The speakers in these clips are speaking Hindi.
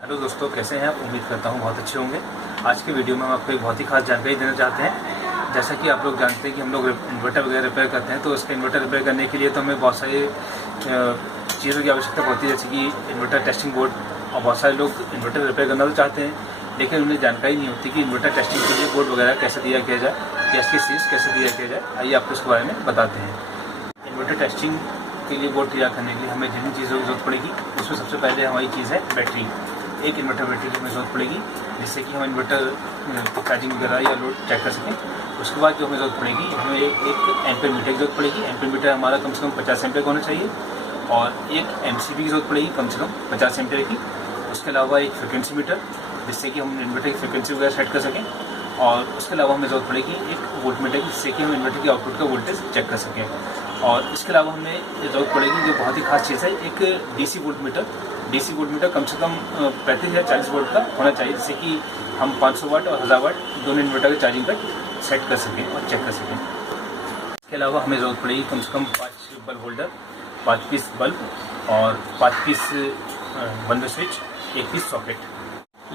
हेलो दोस्तों, कैसे हैं आप? उम्मीद करता हूँ बहुत अच्छे होंगे। आज के वीडियो में हम आपको एक बहुत ही खास जानकारी देना चाहते हैं। जैसा कि आप लोग जानते हैं कि हम लोग इन्वर्टर वगैरह रिपेयर करते हैं, तो उसका इन्वर्टर रिपेयर करने के लिए तो हमें बहुत सारी चीज़ों की आवश्यकता पड़ती है, जैसे कि इन्वर्टर टेस्टिंग बोर्ड। और बहुत सारे लोग इन्वर्टर रिपेयर करना तो चाहते हैं, लेकिन उन्हें जानकारी नहीं होती कि इन्वर्टर टेस्टिंग के लिए बोर्ड वगैरह कैसे दिया किया जाए या इसकी सीज कैसे दिया किया जाए। आइए आपको इसके बारे में बताते हैं। इन्वर्टर टेस्टिंग के लिए बोर्ड तैयार करने के लिए हमें जिन चीज़ों की जरूरत पड़ेगी, उसमें सबसे पहले हमारी चीज़ है बैटरी। एक इन्वर्टर बैटरी की हमें ज़रूरत पड़ेगी, जिससे कि हम इन्वर्टर चार्जिंग वगैरह या लोड चेक कर सकें। उसके बाद जो हमें ज़रूरत पड़ेगी, हमें एक एम्पीयर मीटर की ज़रूरत पड़ेगी। एम्पीयर मीटर हमारा कम से कम 50 एम्पीयर का होना चाहिए। और एक एमसीबी की ज़रूरत पड़ेगी कम से कम 50 एम्पीयर की। उसके अलावा एक फ्रिक्वेंसी मीटर, जिससे कि हम इन्वर्टर की फ्रिक्वेंसी वगैरह सेट कर सकें। और उसके अलावा हमें ज़रूरत पड़ेगी एक वोल्ट मीटर की, जिससे कि हम इन्वर्टर की आउटपुट का वोल्टेज चेक कर सकें। और इसके अलावा हमें ज़रूरत पड़ेगी, जो बहुत ही खास चीज़ है, एक DC voltmeter. DC voltmeter कम से कम 35 या 40 वोल्ट का होना चाहिए, जिससे कि हम 500 वाट और 1000 वाट दोनों इन्वर्टर की चार्जिंग पर सेट कर सकें और चेक कर सकें। इसके अलावा हमें ज़रूरत पड़ेगी कम से कम 5 बल्ब होल्डर, 5 पीस बल्ब और 5 पीस बंद स्विच, 1 पीस सॉकेट।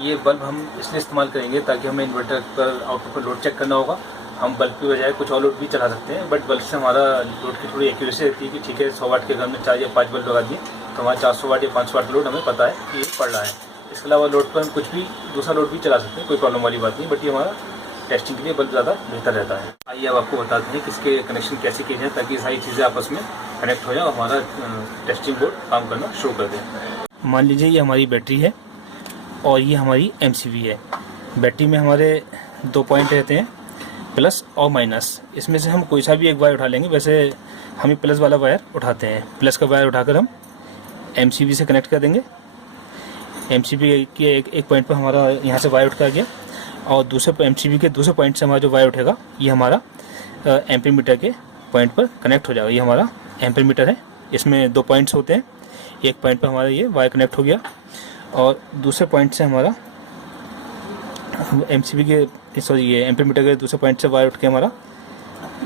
ये बल्ब हम इसलिए इस्तेमाल करेंगे ताकि हमें इन्वर्टर पर आउटपुट पर लोड चेक करना होगा। हम बल्ब की बजाय कुछ और लोड भी चला सकते हैं, बट बल्ब से हमारा लोड की थोड़ी एक्यूरेसी रहती है कि ठीक है 100 वाट के घर में 4 या 5 बल्ब लगा दिए तो हमारा 400 वाट या 500 वाट लोड हमें पता है कि ये पड़ रहा है। इसके अलावा लोड पर हम कुछ भी दूसरा लोड भी चला सकते हैं, कोई प्रॉब्लम वाली बात नहीं, बट ये हमारा टेस्टिंग के लिए बल्ब ज़्यादा बेहतर रहता है। आइए अब आपको बताते हैं कि इसके कनेक्शन कैसे किए जाए ताकि सारी चीज़ें आपस में कनेक्ट हो जाए और हमारा टेस्टिंग बोर्ड काम करना शुरू कर दे। मान लीजिए ये हमारी बैटरी है और ये हमारी एमसीबी है। बैटरी में हमारे 2 पॉइंट रहते हैं, प्लस और माइनस। इसमें से हम कोई सा भी एक वायर उठा लेंगे। वैसे हम प्लस वाला वायर उठाते हैं। प्लस का वायर उठाकर हम एमसीबी से कनेक्ट कर देंगे। एमसीबी के एक पॉइंट पर हमारा यहाँ से वायर उठ कर गया और दूसरे एमसीबी के दूसरे पॉइंट से हमारा जो वायर उठेगा ये हमारा एम्पीयर मीटर के पॉइंट पर कनेक्ट हो जाएगा। ये हमारा एम्पीयर मीटर है। इसमें 2 पॉइंट्स होते हैं। एक पॉइंट पर हमारा ये वायर कनेक्ट हो गया और दूसरे पॉइंट से हमारा एमसीबी के ये एम्पीयर मीटर के दूसरे पॉइंट से वायर उठ के हमारा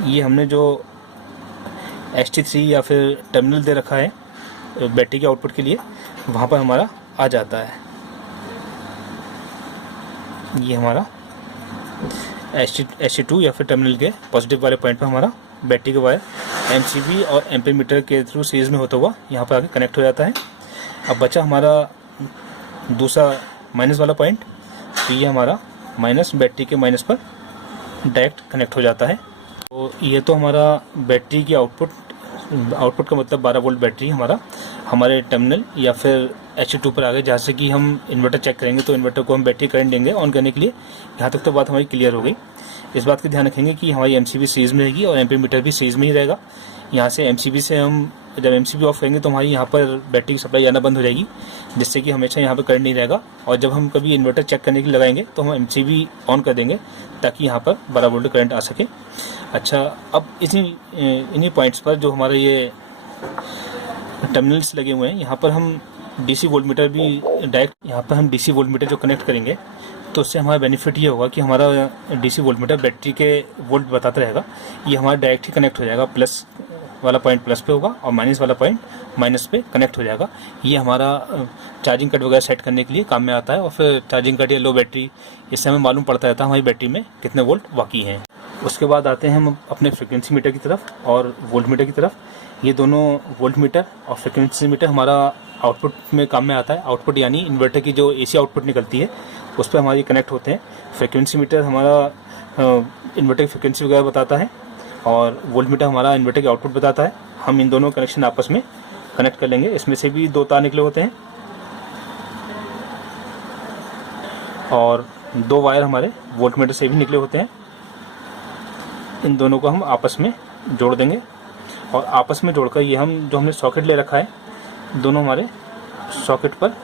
ये हमने जो ST3 या फिर टर्मिनल दे रखा है बैटरी के आउटपुट के लिए, वहाँ पर हमारा आ जाता है। ये हमारा ST2 या फिर टर्मिनल के पॉजिटिव वाले पॉइंट पर हमारा बैटरी का वायर एमसीबी और एम्पीयर मीटर के थ्रू सीरीज में होता हुआ यहाँ पर आके कनेक्ट हो जाता है। अब बचा हमारा दूसरा माइनस वाला पॉइंट, तो ये हमारा माइनस बैटरी के माइनस पर डायरेक्ट कनेक्ट हो जाता है। तो ये तो हमारा बैटरी की आउटपुट का मतलब 12 वोल्ट बैटरी हमारे टर्मिनल या फिर ST2 पर आ गए, जहाँ से कि हम इन्वर्टर चेक करेंगे तो इन्वर्टर को हम बैटरी करंट देंगे ऑन करने के लिए। यहाँ तक तो बात हमारी क्लियर हो गई। इस बात का ध्यान रखेंगे कि हमारी एमसीबी सीरीज में रहेगी और एम्पीयर मीटर भी सीरीज में ही रहेगा। यहाँ से एमसीबी से हम जब एमसीबी ऑफ करेंगे तो हमारी यहाँ पर बैटरी की सप्लाई आना बंद हो जाएगी, जिससे कि हमेशा यहाँ पर करंट नहीं रहेगा। और जब हम कभी इन्वर्टर चेक करने के लिए लगाएंगे तो हम एमसीबी ऑन कर देंगे ताकि यहाँ पर 12 वोल्ट करंट आ सके। अच्छा, अब इन्हीं पॉइंट्स पर जो हमारे ये टर्मिनल्स लगे हुए हैं, यहाँ पर हम डीसी वोल्ट मीटर भी डायरेक्ट यहाँ पर हम डीसी वोल्ट मीटर जो कनेक्ट करेंगे तो उससे हमारा बेनिफिट ये होगा कि हमारा डीसी वोल्ट मीटर बैटरी के वोल्ट बताता रहेगा। ये हमारा डायरेक्ट ही कनेक्ट हो जाएगा। प्लस वाला पॉइंट प्लस पे होगा और माइनस वाला पॉइंट माइनस पे कनेक्ट हो जाएगा। ये हमारा चार्जिंग कट वगैरह सेट करने के लिए काम में आता है। और फिर चार्जिंग कट या लो बैटरी, इससे हमें मालूम पड़ता रहता है हमारी बैटरी में कितने वोल्ट बाकी हैं। उसके बाद आते हैं हम अपने फ्रिक्वेंसी मीटर की तरफ और वोल्ट मीटर की तरफ। ये दोनों वोल्ट मीटर और फ्रिक्वेंसी मीटर हमारा आउटपुट में काम में आता है। आउटपुट यानी इन्वर्टर की जो AC आउटपुट निकलती है उस पर हमारी कनेक्ट होते हैं। फ्रिक्वेंसी मीटर हमारा इन्वर्टर की फ्रिक्वेंसी वगैरह बताता है और वोल्ट मीटर हमारा इन्वर्टर की आउटपुट बताता है। हम इन दोनों कनेक्शन आपस में कनेक्ट कर लेंगे। इसमें से भी 2 तार निकले होते हैं और 2 वायर हमारे वोल्ट मीटर से भी निकले होते हैं। इन दोनों को हम आपस में जोड़ देंगे और आपस में जोड़कर ये हमने सॉकेट ले रखा है, दोनों हमारे सॉकेट पर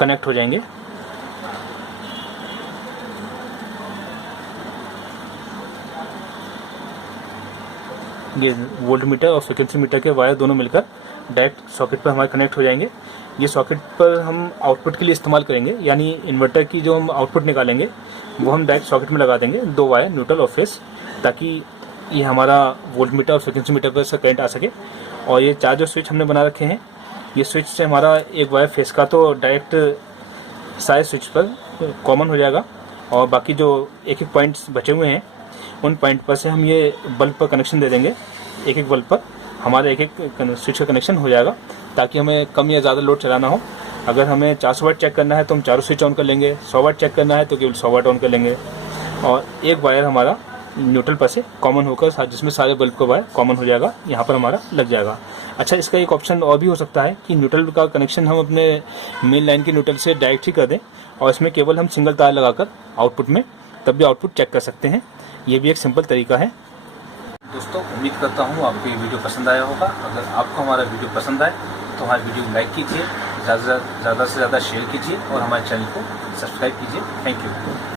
कनेक्ट हो जाएंगे। ये वोल्ट मीटर और फ्रिक्वेंसी मीटर के वायर दोनों मिलकर डायरेक्ट सॉकेट पर हमारे कनेक्ट हो जाएंगे। ये सॉकेट पर हम आउटपुट के लिए इस्तेमाल करेंगे, यानी इन्वर्टर की जो हम आउटपुट निकालेंगे वो हम डायरेक्ट सॉकेट में लगा देंगे, 2 वायर न्यूट्रल और फेस, ताकि ये हमारा वोल्ट मीटर और फ्रिक्वेंसी मीटर पर से करंट आ सके। और ये 4 जो स्विच हमने बना रखे हैं, ये स्विच से हमारा एक वायर फेस का तो डायरेक्ट सारे स्विच पर कॉमन हो जाएगा और बाकी जो एक एक पॉइंट्स बचे हुए हैं उन पॉइंट पर से हम ये बल्ब पर कनेक्शन दे देंगे। एक एक बल्ब पर हमारा एक एक स्विच का कनेक्शन हो जाएगा ताकि हमें कम या ज़्यादा लोड चलाना हो। अगर हमें 400 वाट चेक करना है तो हम चारों स्विच ऑन कर लेंगे, 100 वाट चेक करना है तो केवल 100 वाट ऑन कर लेंगे और एक वायर हमारा न्यूट्रल पर से कॉमन होकर जिसमें सारे बल्ब का वायर कॉमन हो जाएगा, यहाँ पर हमारा लग जाएगा। अच्छा, इसका एक ऑप्शन और भी हो सकता है कि न्यूट्रल का कनेक्शन हम अपने मेन लाइन के न्यूट्रल से डायरेक्ट ही कर दें और इसमें केवल हम सिंगल तार लगाकर आउटपुट में तब भी आउटपुट चेक कर सकते हैं। ये भी एक सिंपल तरीका है। दोस्तों, उम्मीद करता हूँ आपको ये वीडियो पसंद आया होगा। अगर आपको हमारा वीडियो पसंद आए तो हमारी वीडियो लाइक कीजिए, ज़्यादा से ज़्यादा शेयर कीजिए और हमारे चैनल को सब्सक्राइब कीजिए। Thank you.